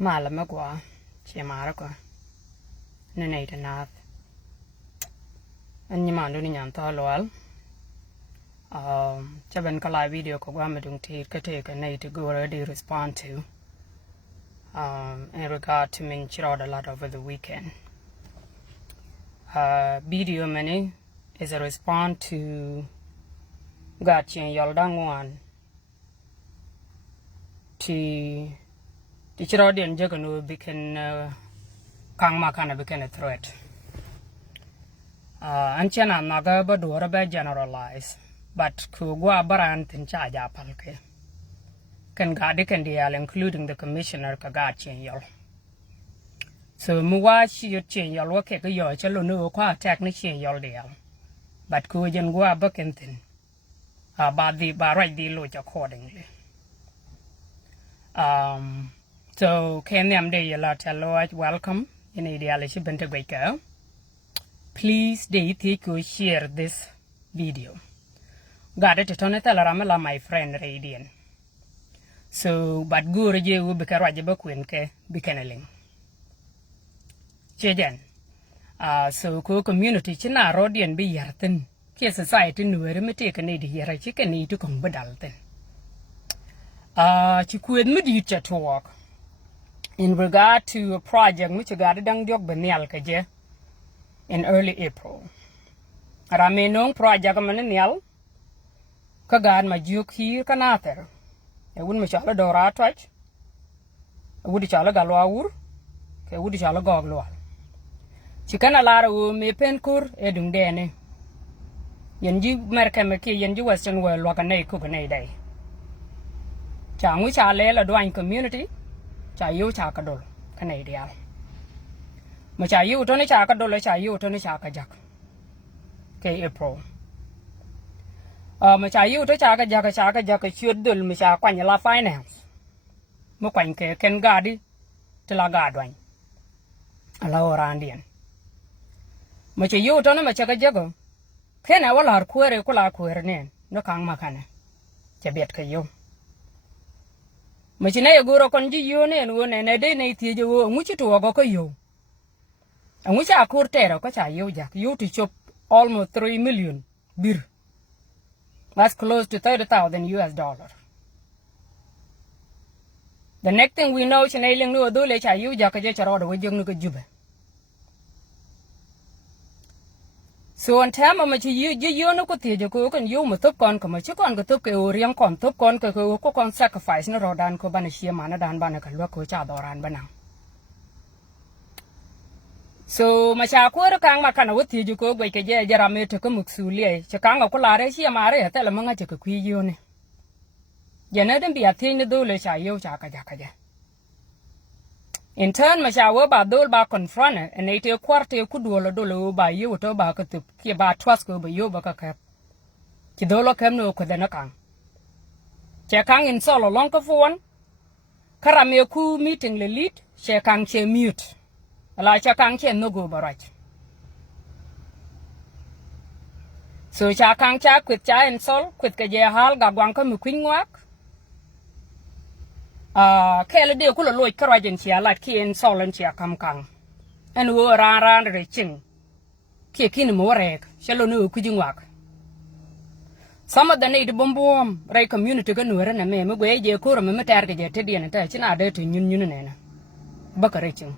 Mala magua, chiamarago, nenate enough. And you man doing yan Lual. Chaban Kala video Kogwamadung take a night to go already respond to. In regard to me chirod a lot over the weekend. Video many is a response to Gatchin Yoldang one. The Chirodian Jaganu became Kangma kind of became a threat. Anchana Naga Badura by generalize, but Kugwa Barant in charge Apalke. Can Gadik and Dial, including the commissioner Kagachin Yol. So Muwachi you change your work at your chalunu qua technician Yol Dial. But Kujan Gua Buckenton. About the Barai de Lodge accordingly. So Kenyam de Yala welcome in idealism bent a girl. Please you share this video. Got it to Ramala my friend Radian. So but Guru will be Karaja Quinke Bikaneling. Chajan. So community China Rodian be Yarten. Kia society Nuer me take an idea here chicken need to come badalten. Chikuid Mudicha Tuoch. In regard to a project which got a dung jog Benialkaje in early April. Ramenong project Mananial Kagad my juke here canater. A would Michala Dorar Tuoch. A woody chala Galour. A woody chala Goglual. Chicana Lara me penkur edung dene. Yenji Merkamaki Yenji Western world like a nay cook a nay day. Chang which are la doing community, Chayu Chakadol, Canadian. Machayu Tony Chakadol, Chayu Tony Chakajak. K. April. Machayu to Chakajak should do Michaquanula finance. Mokwanke can guardi till a guardwine. Allow Randian. Machayu Tony Machakajago. Can I will our query Kula query no Kang Makane. Chabet Kayo. Machine Guru Conji Yone and one and a day native you and which to Ogoko you. And which are Cortero, Kacha you jack, you to chop almost 3 million beer. That's close to $30,000. The next thing we know, Chanailing no do let you jack a jet order with young Juba. So on time of you no could take a cook and you must up on Kamachukon go took a young con top con sacrifice no rodan cobanishia manadan banaka chadoran banang. So Machakura Kang Makana would teach you go wake a jarame to Kamuksulia, Chakanga Colare, she amare, tell a manga to Kuyuni. Janadin be a thing to do let yo chaka jakaja. In turn, Mashawa ba dol ba confront and ate a quarter could do a dolo by you to back to Kiba Twasco by you baka cap. Kidolo came no Kodanakang. Chakang in solo lonka for one. Karameku meeting the lead, Shakang che mute. A la Chakang che no go barrage. So Chakang chak with Cha and Sol, with Kajahal, Gagwanka Mukwingwak. Kela de kula loy karajen chia like ki en solen chia kam kang. En wo ran reaching. Ki kin mo rek, shalo no kujingwak. Some of the native bombom, right community can wear and a meme way je kura me target je teddy and touch in other to yun. Baka reaching.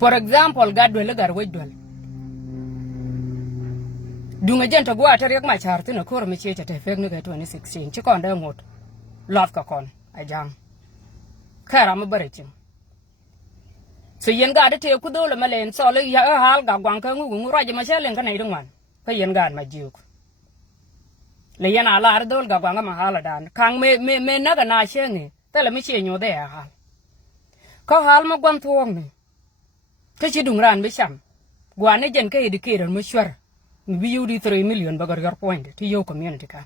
For example, God will look at Widwell. Dung a gentle go at a my chart in a kura me chate at a fake 2016. Check on them what. Love kakon. Ajang. Karam bariching. So yen got a tail kudola malayan solid ya hal gagwanka who raja machel and canadian one. Kayan got my duke. Layana lardol gagwanga mahaladan. Kang me naga na shengi. Tell a machine you there hal. Ko halma gwan to me. Kachidung ran bisham. Guanajan ka educated mushwer. Maybe you do 3 million bugger your point to your community ka.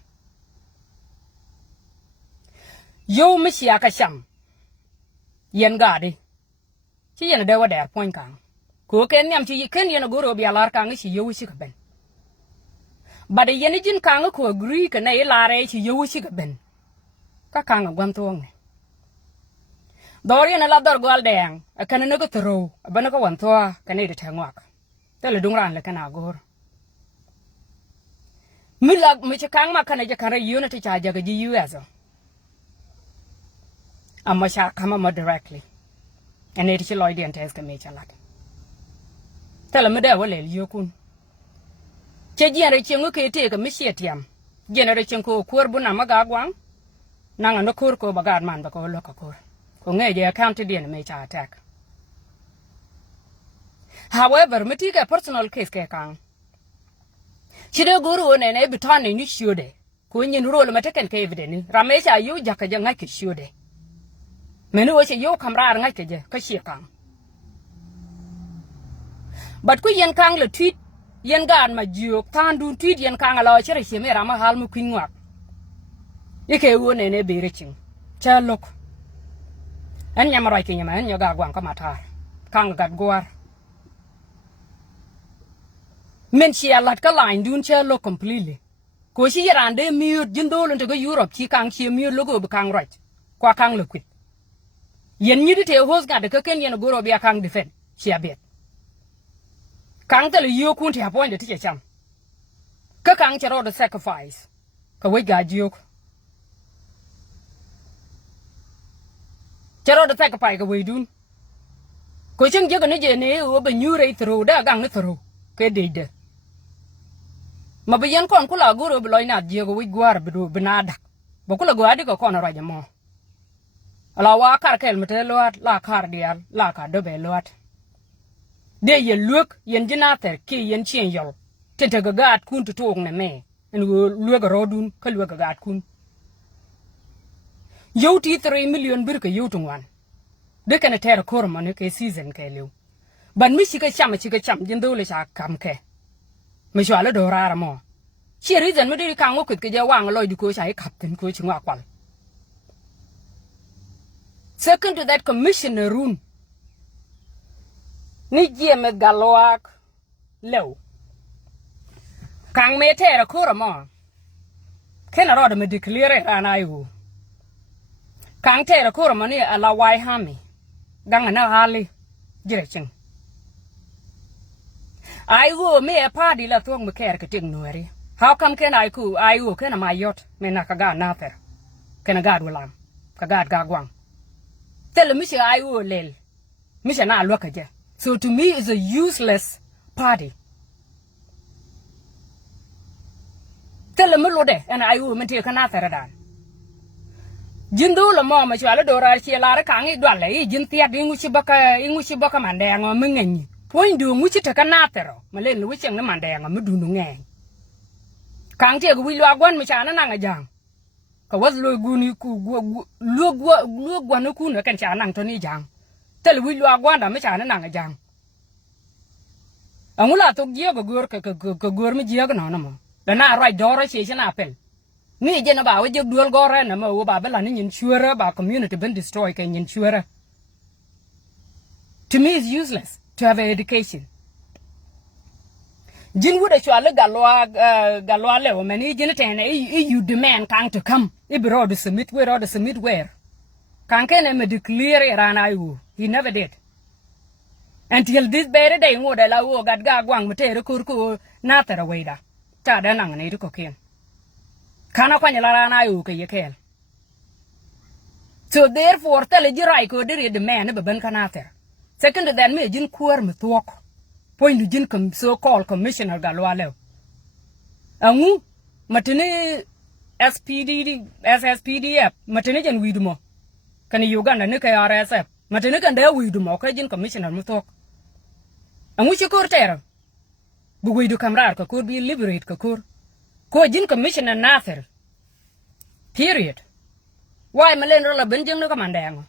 Yo Mishiaka Sham Yen Gadi. She and a there point kang. Cook and yam she can yen a guru be a larkang she you wish ben. But a yenijin kang who agree can a lare she you wish ben. Kakang of one tongue. Dori na la dor gwal deng kana no ko tro bana ko wan thwa kana de thangwak tele dungran le kana gor milag mi chakang ma kana je kana unity cha jaga ji US amma sha kama ma directly and it is loid and test me chalat tele me de wole yokun che jere chengu ke te ka mi shetiam generation ko kur buna maga gwang nanga no kur ko bagad man ba ko lo ka kur ko ngeje account dien me cha attack. However, mitiga personal case ke kang chide guru ne ne bitani ni shude ko nyin role mateken ke evident ramesha yu jaka janga ke shude menu wo yo kamrar nga ke je ka shi kang but ku yen kang le tweet yen gan ma jiok tan dun tweet yen kang alo chere shi me rama hal mu kwinwa ike wo ne ne berechin cha lok an nyamara ke nyama an yoga gwang ka matar kang gad gwar men she alat ka line dun che lo completely ko shi yarande miut jindol into go Europe chi kang chi miut logo be kang right kwa kang lo kwit yen nyidi te hos ga de ka ken yen goro bia kang defend shi abet kang tele yo kun te appoint te cham ka kang chero the sacrifice ka we ga jiok chero the sacrifice ka we dun ko chen je ga ne je ne o be nyure through da gang ne through ke de ma be yen kon kula goro be loina diego wi gwar be do benada bo kula gwadi ko kon raja mo ala wa kar kel mete loat la kar dial la ka do be loat de ye luk yen jinater ki yen chien yol tete ga gat kun to tok ne me en wo luk rodun ka luk ga gat kun yoti 3 million bir ka yotung wan de kana ter korma ne ke season ke lew ban mi chika cham jindo le cha kam ke mi shwala Dorar mo chi reason mi di kang ko ke je wang loy di ko sai captain ko chingwa kwal second to that commissioner room ni jeme Gatluak lew kang me ter ko mo kena roda me declare anayu kang ter ko mo ni ala wai hami dang na hali direction I go me a party la thong me care keting Nuer. How come can I go can my yacht me na kaga nafer. Can a god will kagad gagwang. Tell me I go lel. Misha na look at. So to me is a useless party. Tell me lode and I go me take another dan. Jindo la mama chwala Dorar chi la kang I dwale jin tia inguchi baka mandang o mengen. Point do muchi taka natero malen lu cheng na mandanga mudu no nge kang te gu lu agwan mi chana nanga jang ka was lu guni ku lu gwa no ku na kan chana nang to ni jang tel wi lu agwan da mi chana nanga jang angula to gye go gor ka gor mi gye go no mo da na right dora che chana apel ni je na ba we je duol gore na mo ba bela ni nyin shure ba community ben destroy ka nyin shure to me is useless to have an education. Jin would actually Gatluak level many geneten you demand kang to come. If road to submit where. Kang can declare ran I he never did. Until this very day would allow gat gagwang matera kurku natter away da. Tadanang and cocaine. Kana quanyala ran I you can. So therefore tell a jirai could read the man of Benkanather. Second to that me jin kuar me Tuoch. Point to jin so-called commissioner Gatluak. Angu matene SSPDF matene jan widumo. Kan Uganda ne kay RSF. Matene kan da widumo ka jin commissioner me Tuoch. Angu chi kur ter. Bu widu kamrar ka kur bi liberate ka kur. Ko jin commissioner Nasir. Period. Why malen rola benjing no kamandang.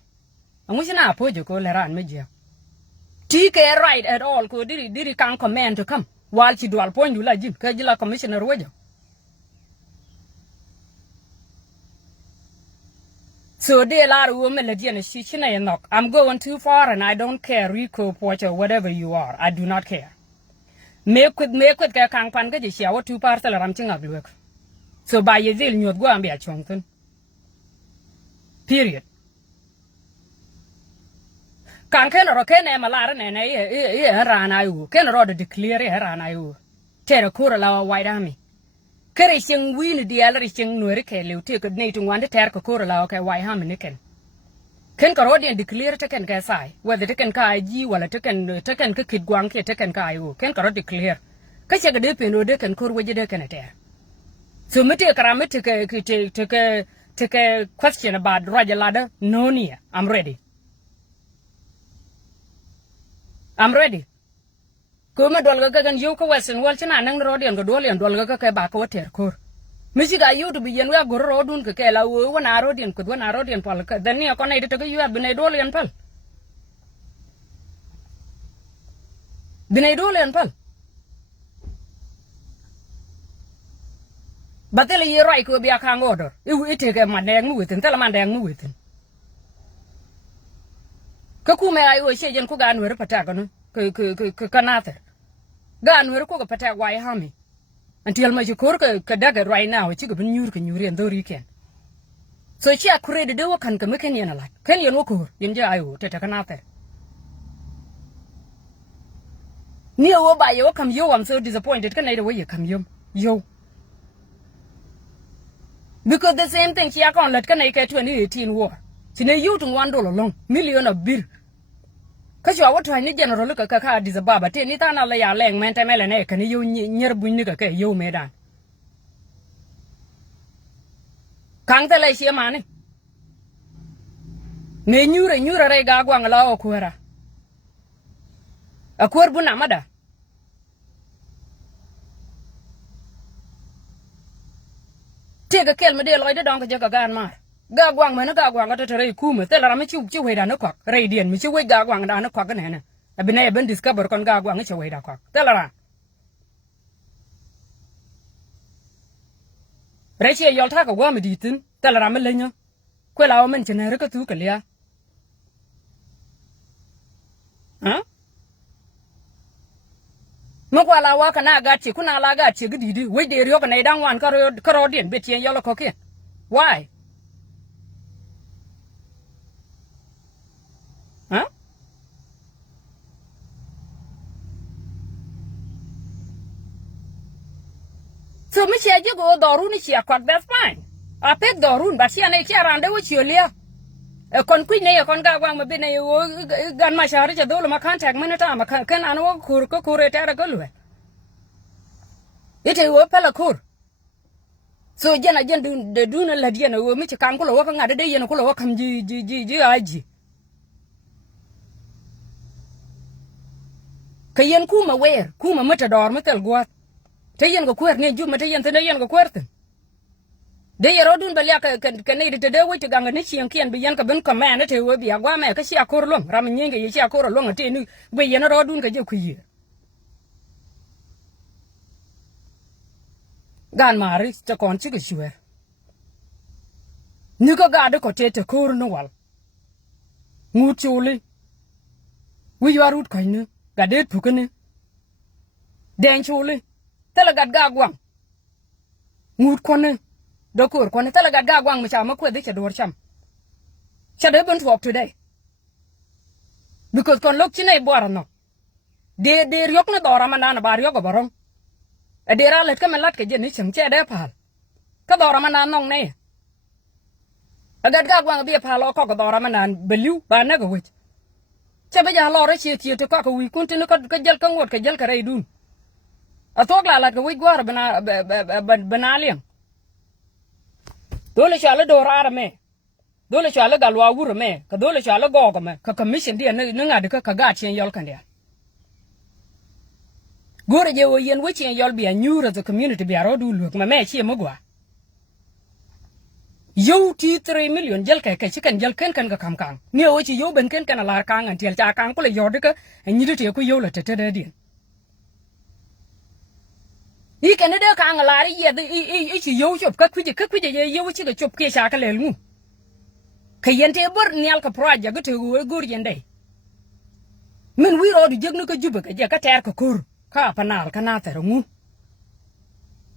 Angu chi na apojo ko leran me jia. TK right at all ko diri can command to come while she dual point you like jim kajila commissioner wajo so they are women legend she china knock I'm going too far and I don't care Rico Poch or whatever you are I do not care make with ka kang pan ka ji sia what two parcel ram chinga bluk so by ye zil nyot go ambia chongton period Kan ken ro ken e malara ne e rana yu ken ro de declare e rana yu tere kura la white army kere sing win di ala sing Nuer ke le te ko ne tu wande ter ko kura la ke white army ne ken ko ro de declare te ken ka sai whether te ken ka ji wala te ken ka kid gwang ke te ken ka yu ken ko ro declare ka che de pe no de ken kur we de ken ter so mete karamete ke question about Roger Ladder no near I'm ready Kuma dolga ka gan yo ko western wal china nang rodian ko dolian dolga ka ba ko ter kor misiga yu to biyen wa gor rodun ka la wo na rodian ko na rodian pal ka dan ni ko na ide to yu bine dolian pal batele yi roi ko biya ka ngodor ite ke mandeng mu witin tela mandeng mu witin ka ku me ayo shejen ku ga Nuer pata ka no ka kanata ga Nuer ko ka pata wai hami until ma jikor ka daga right now chi ga bin nyur ka nyuri en dori ken so chi akure de wo kan ka me ken yana la ken yen wo ko yen ja ayo te ta kanata ni wo ba yo kam yo I'm so disappointed kan ida way you come yo because the same thing she account let kan I 2018 war sine you to $1 long million of bill ka jwa wato ni general ka Addis Ababa te ni tana la ya leng mente mele ne kan yo nyer buñ ni ka yo medan kang ta le shi mane ne nyure re ga gwang la o kwera akwar bu na mada te ga kel me de loy de don ka je ka gan mar ga gwang me na ga gwang ta tere ku me te la me chu we da na kwak re dien mi chu we ga gwang da na kwak ne na abine ben discover kon ga gwang chu we da kwak te la re che yol ta ka wa me ditin te la me lenyo ko la o men che ne re ka tu ka lia ha mo kwa la wa kana ga che kuna la ga che gidi we de ryo ka ne dan wan ka ro dien be tien yol ko ke why huh so me che je go doru ni che kwak that's fine a pek dorun ba sia ne che rande wo chiolia e kon kuin ne kon ga gwang me be ne wo gan ma shari che dolo ma contact me ta ma kan an wo kur ko kure ta ra golwe ite wo pala kur so jen de dun la dien wo mi che kan ko lo ka ngade de yen ko lo kam ji aji kayen kuma wer kuma mata dor matel gwat tayen go kwer ne ju mata yen tane yen go kwerten de yero dun belia ka ne de wo ti ganga ne chien kien bi yen ka ben ka ma ne te wo bi agwa me ka shi akor long ram nyenge yi shi akor long te ni be yen ro dun ka je ku yi gan mari ta kon chi ga shwe ni ko ga de ko te kor no wal ngu chuli wi yarut ka ne ga de tukene den chuli tela gad ga gwang ngut kone dokor kone tela gad ga gwang mi chama ko de che dor cham chade been talk today because kon lok chine bora no de ryok na dora manana bar yogo barong e de ra let ka melat ke je ni chim che de pal ka dora manana nong ne agad ga gwang bi palo ko dora manana beliu ba na go wit che be ja lo re chi ti to ka ko wi kun tin ko jel ka ngot ka jel ka re dun a tok la ko wi gwar bana liam dole shala Dorar me dole shala galwa wur me ka dole shala gogo me ka commission dia ne ngade ka ga chen yol kan dia gore je wo yen wo chen yol bi anyura the community bi aro du luk ma me chi magwa yo ti 3 million jel ka chikan jel kan ka kam kan ne wo chi yo ben kan la kan an tiel cha kan ko le yode ka nyi de te ku yo la te de din I can do kang a lot yet each yo of Kakwiji yo which the chop kesha kalemu. Kayente bur nialka project go to a good day. Men we all the jugnuka jubaka jakaterka kur, ka panal kanata mu.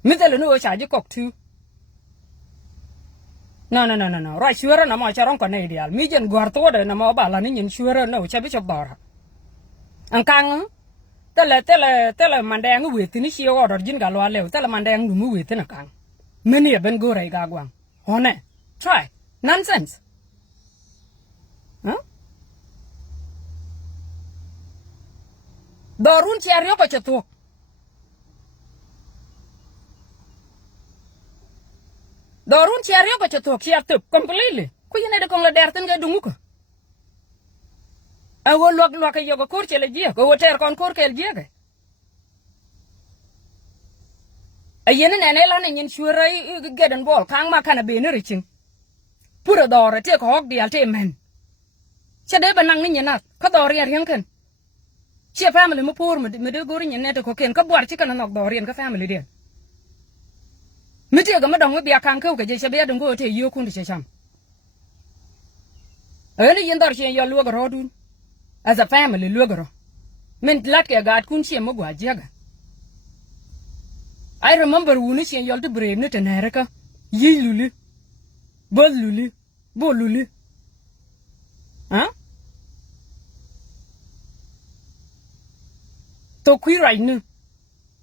Middle no charge cock too. No. Right, sure na mo charong ko na ideal. Mi jen gwarto de na mo bala ni nyin sure no chabi chobora. Ang kang tele mandang wit ni shi order jin ga lo le tele mandang du wit na kang. Many ben go rai ga gwang. Hone. Try. Nonsense. Huh? Dorun chiario ko chetu. Dorun chiario ko chetu chia tup completely. Ku yene de kong la derten ga dungu ko. Awo lok yo ko kur chele jia ko ter kon kur kel jia ke. Ayene nene la ne nyin shurai geden bol kang ma kana be ne riching. Pura dore te ko hok dial te men. Chede banang ni nyana ko dore yan kan. Chia family mo pur me de gori nyane to ko ken ko bwar chi kana nok dore yan ka family den. Mi te ga madong bi akang ko ke je chebe dong ko te yo kun de cham. Ani yin dor chen yo lu ga rodun. As a family lu ga ro. Men lat ke ga kun chi mo gwa jaga. I remember when she and y'all brave net in America. Ye lulu. Bol lulu. Bo lulu. Huh? To queer right now.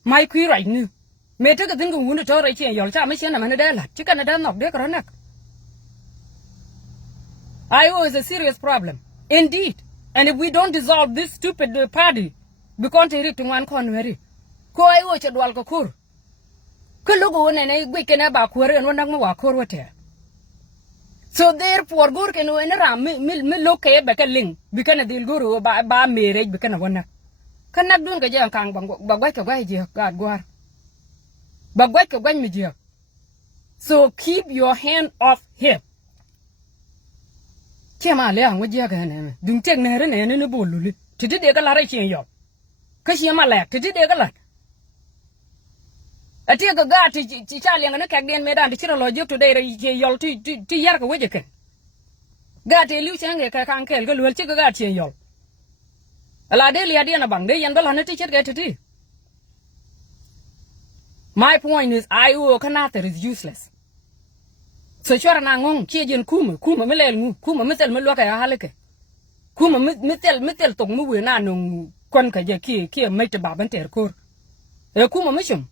My queer right now. May take a thing of wounded or I change y'all time machine a man a chicken a knock deck or neck. I was a serious problem. Indeed. And if we don't dissolve this stupid party, we can't reach to one corner. Ko I watch at Walkakur. Kulugo and a weekend about quarter and one of my walk or whatever. So therefore, go can win around me look a back a link, become a deal guru by marriage, become a one. Cannot do a young kang, but wake away, dear God, war. But wake away, me, dear. So keep your hand off him. Chema Leon with your gun, don't take Naren and in a bull, to do the gallery yo. Kashima lap, to do the gallery. I take a guard to Charlie and a cagdan made on the chirology today, y'all to Yarka Wijakan. Got a loose anger, can't kill, go will take a guard here, y'all. A la daily idea bang, they and Bellana teacher get to tea. My point is, I owe Kanata is useless. So sure and I'm Kijan Kuma Milel, Kuma Mittel Miloka Haleke. Kuma Mittel to move in Anum, Quanka Jaki, mate Babenter Kur. A Kuma mission.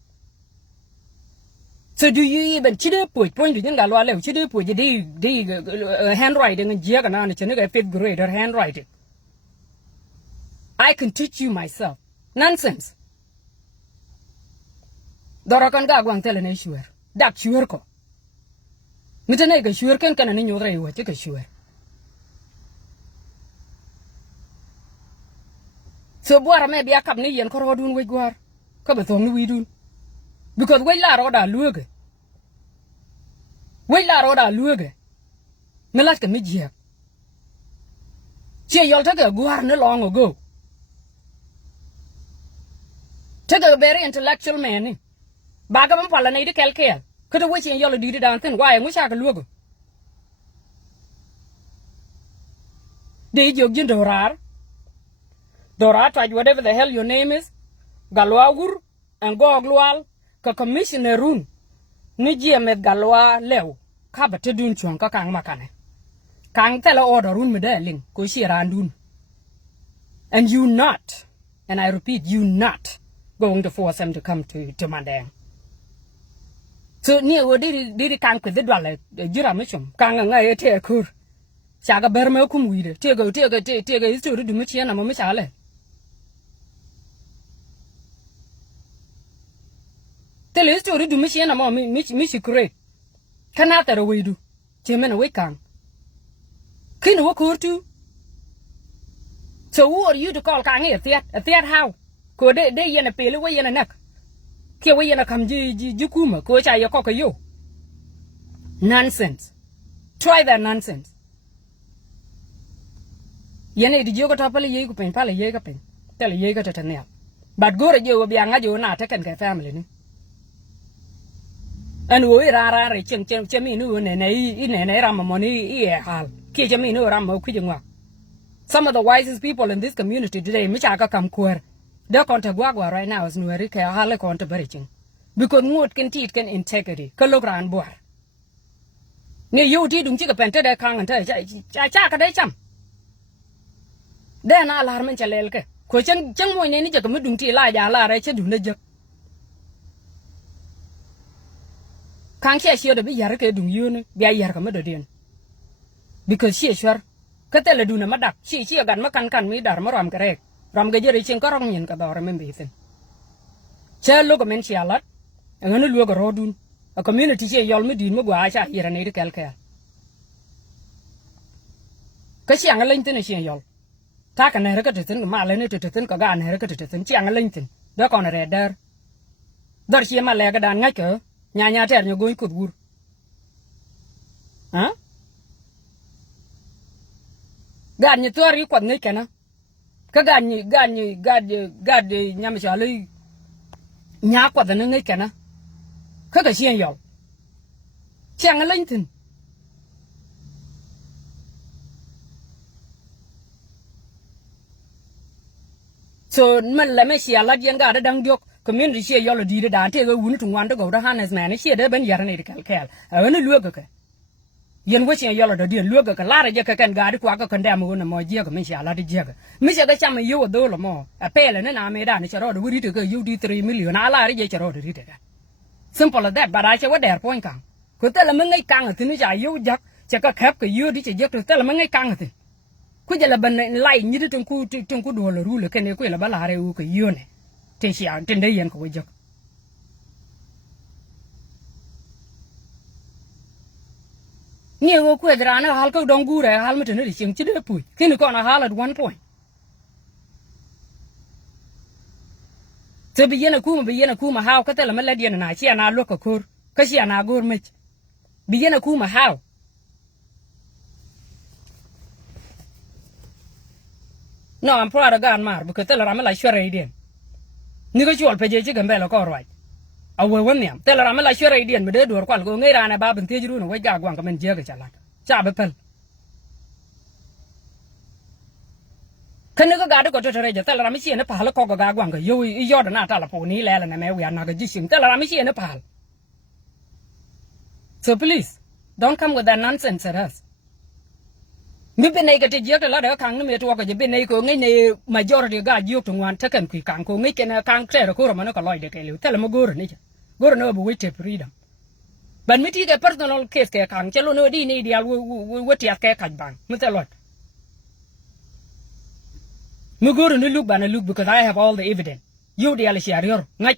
So do you even point to Jingalwale, Chidipu, the handwriting and Jagan and a 5th grade or handwriting? I can teach you myself. Nonsense. Dorakan Gagwan tell an issue. That sure. Mitanega sure can in your ray, what you sure. So, what may be a company and Corodun we go. Cobathon we do. Because we la roda luge. We la roda luge. Melaka midjia. Che y'all take a guarna long ago. Take a very intellectual man. Bagam Palanade Calcare. Could have wished y'all did it down thin. Why I wish I could look. Did you get Dorar? Dorar tried whatever the hell your name is. Galwagur and go Lual. Ka commissioner run ni met galwa lew ka ba te dun chon ka kang makane kang tele order run medeling ko shirandun and you not, and I repeat, you not going to force them to come to Mandang. So near what did kang with the dwale jira mishum kang ngai te kur shaga berme kum wide te go is to do michiana mo mishale. Tell you story to Michiana Mom, Michi Cray. Cannot that away do. Chairman away can. Can walk her too? So who are you to call Kang here? A theat how? Could they in a pale away in a neck? Kia way in a come Jukuma, coach I your cocker yo. Nonsense. Try that nonsense. Yene did you go to Pala Yagopin, Pala Yagopin? Tell a Yaga to nail. But go to you will be a ngajo not taken care family. And we are Chaminu in a ramamoni hal. Kijamino ramo Kijangwa. Some of the wisest people in this community today, Michaka come queer. Their contagua right now is Nuerika Halakon to Beriching. Because mood can teach can integrity, Kalogran boar. Ni yu ti dung chi ka pen te de kang an te cha ka de cham. De na alar men chalel ke. Ko chang mo ne ni ja ka dung ti la ja la re che du ne je. Kang che shio de bi yar ke dung yu ne bi yar ka ma de den. Because she shwar ka te le du na ma dak chi gan ma kan mi dar ma ram ka rek. Ram ga je ri chen ka rong nyen ka dor men bi sen. Che lo ko men chi alat. Nganu lu ga rodun. A community che yol mi din mo gwa cha yera ne de kel kel. Ka chiang lên tin che yol. Ta ka ne ka te tin ma le ne te tin ka ga ne ka te tin chiang lên tin. Da kon re der. Dar chi ma le ga dan nga ke. Nya ter nyo go ku gur. Ha? Ga ni to ri kwat ne kana. Ka ga ni nyam cha le. Nya kwat ne ne kana. Ka ga xian yol. Chiang lên tin. So man la me sia la dien ga da dang diok community sia yolo di da te ga wunu tungwan to go da hanes man sia da ben yar ne de kel a ne luo ga ka yen wo sia yolo da dien luo ga ka la ra je ka kan ga di kwa ka kan da mo na mo je ga me sia la di je ga me sia ga cham yo do lo mo a pe le ne na me da ne charo do wuri to ga yu di 3 million ala ra je charo do ri de ga simple as that but I che wa der point kang ko te la me ngai kang ti ni ja yu jak che ka khap ka yu di che je to te la me ngai kang ti ku je la ban lai ni de tung ku do lo ru le ken ku la ba la re u ka yu ne tin sia tin de yen ko je ni go ku dra na hal ko dong gu re hal me tin ri ching chi de pu kin ko na hal at one point te bi yen ku ma how ka te la me la dien na chi na lo ko kur ka chi na gor me bi yen ku ma how no I'm proud of God mar because te la me la shure dien ni ko chol pe je chi gambe lo ko right a we won yam te la me la shure dien me de dor kwal go ngai rana ba ben te jru no we ga gwang ka men je ga chala cha be pel kan ko ga de ko to re je te la me chi ne pa lo ko ga gwang ga yo da na ta la po ni le na me we na ga ji shin te la me chi ne pa so please don't come with that nonsense at us mi be nei ga te je la da kang ne me to ko je be nei ko ngai ne majority ga ji to ngwan ta kan ku kang ko ngai ken kang tre ko ro ma no ka loy de ke lu te la mo go ro ni go no bu wait freedom but mi ti ga personal case ke kang che lo no di ni dia wo ti ke ka bang mi te lot mi go ro ni look ban look because I have all the evidence you dia le share yor ngai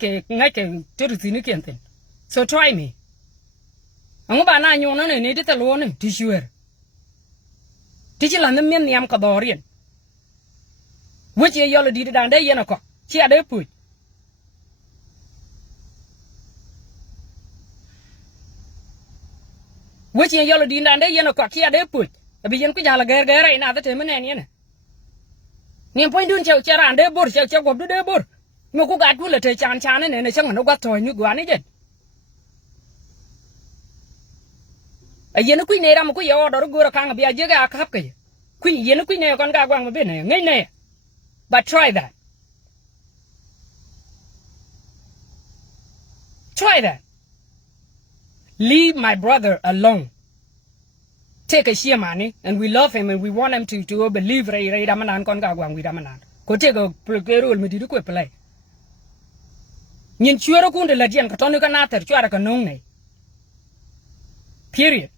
ke te ru ti ni ken ten so try me ang ba na nyu no ni te lo ni ti sure ti chi la ne men yam ka dorien wo che yo lo di da de ye na ko chi ade pu wo che yo lo di da de ye na ko chi ade pu bi yen ku ja la ger ger ina da te men ne ne ni point dun che che ran de bor che go de bor mo ku ga tu le te chan ne chang no ga to nyu gwa ni je a yen ku ne ram ku yo do go ra kang bi a je ga khap ke ku yen ku ne kon ga gwang ma be ne ngai ne but try that leave my brother alone take a share money and we love him and we want him to believe rai ramanan kon ga gwang wi ramanan ko te go role mi di ko play nyin chuero ku de la dien ka tonu ka na ter chuara ka nong ne period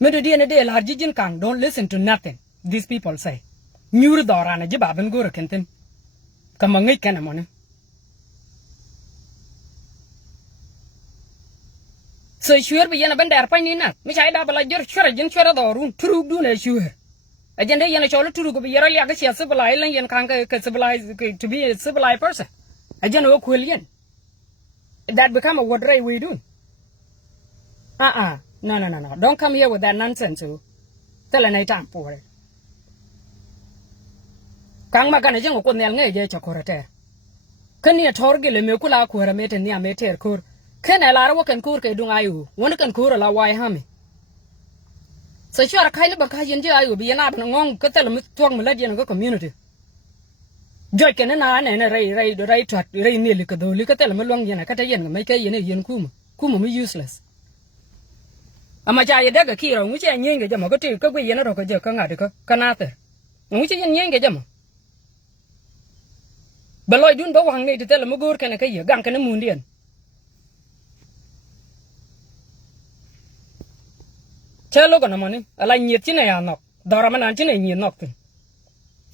me de dien de la jijin kang don't listen to nothing these people say nyur dora na jiba ben go kenten kama ngai kana mo ne so sure bi yana bandar pa ni na mi chai da bala jor chura jin chura dorun turu du na sure ajende yana cholo turu go bi yara ya ga sia civilized lan yan kan ka civilized to be a civilized person ajende o kwelien that become a what right we do no don't come here with that nonsense tell an itam for it kang ma kana jeng ko nel ngai je chokorate kani a torgele me kula ko ra mete ni a meter kur kena la ro kan kur ke dung ayu won kan kur la wai ha mi so chara kai le ba ka yin je ayu bi na ban ngong ka tel mi tuang mi la dien ko community joy ken na ne rai twat rai ni le ka do le ka tel mi long yen ka ta yen mai ka yen yen kuma mi useless ama cha ye daga kiro mu che nyenge jama ko ti ko gwe yena ro ko je ka ngade ko kanate mu che nyenge jama baloy dun ba wang ne te tele mu gor kana ka ye gang kana mundien chelo kono moni ala nyet chine ya nok dora manan chine nyet nok tin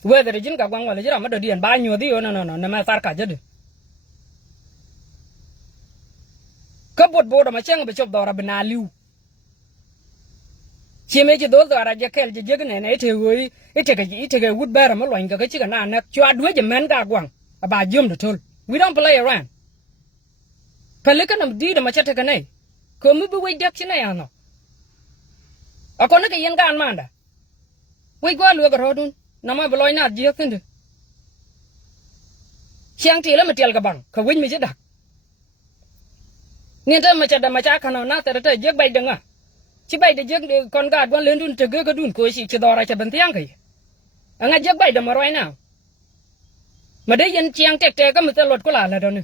whether jin ka gwang wala jira ma do dien ba nyo di no na ma tar ka jede ka bot bodo ma cheng be chop dora bina liu chime ji dol dora je kel je jegne ne te woi ite ga wood bear ma loin ga chi ga na na chwa dwe je men ga gwang aba jom de tol we don't play around pelika nam di da ma chete ga nei ko mu be we dak chine ya no akona ka yen gan manda we gwa lu ga rodun na ma beloy na je kende chiang ti la ma tel ga bang ka win mi je dak ni ta ma cha da ma cha kana na ta ta je bai danga chi bai de je kon ga don len dun te ga dun ko shi chi dora cha ban tiang kai anga je bai da ma roi na ma de yen chiang tek te ga ma ta lot ko la don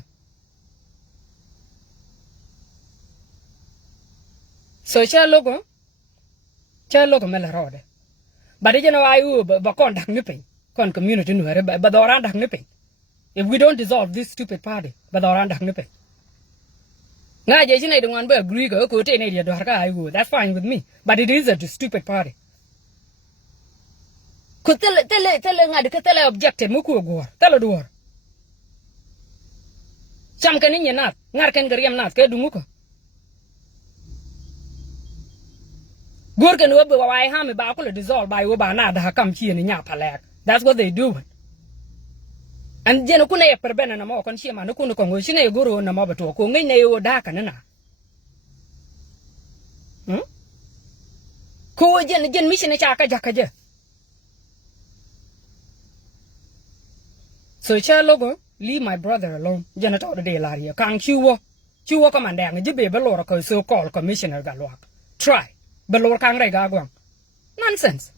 so cha logo mela rode but you know I ba kon dak ni pe kon community Nuer ba Dorar dak ni pe if we don't dissolve this stupid party ba Dorar dak ni pe nga je chine dong an ba agree ko te ne dia Dorar ka ai that's fine with me but it is a stupid party ko tele nga de tele objective mu ko gor tele duor cham kan ni nat ngar kan gariyam nat ke dungu ko gor kan wo ba wai ha me ba ko le dissolve ba wo ba na da kam chi ni nya palek that's what they do and je no kuna ye perbena na mo kon chi ma no kuna ko ngo chi ne goro na mo ba to ko ngai ne yo da kan na ko je mi chi ne cha ka jaka je so cha logo leave my brother alone je na to de la ri kan chiwo ko manda ngi be lo ko so call commissioner Gatluak try belor kang rai ga gwang nonsense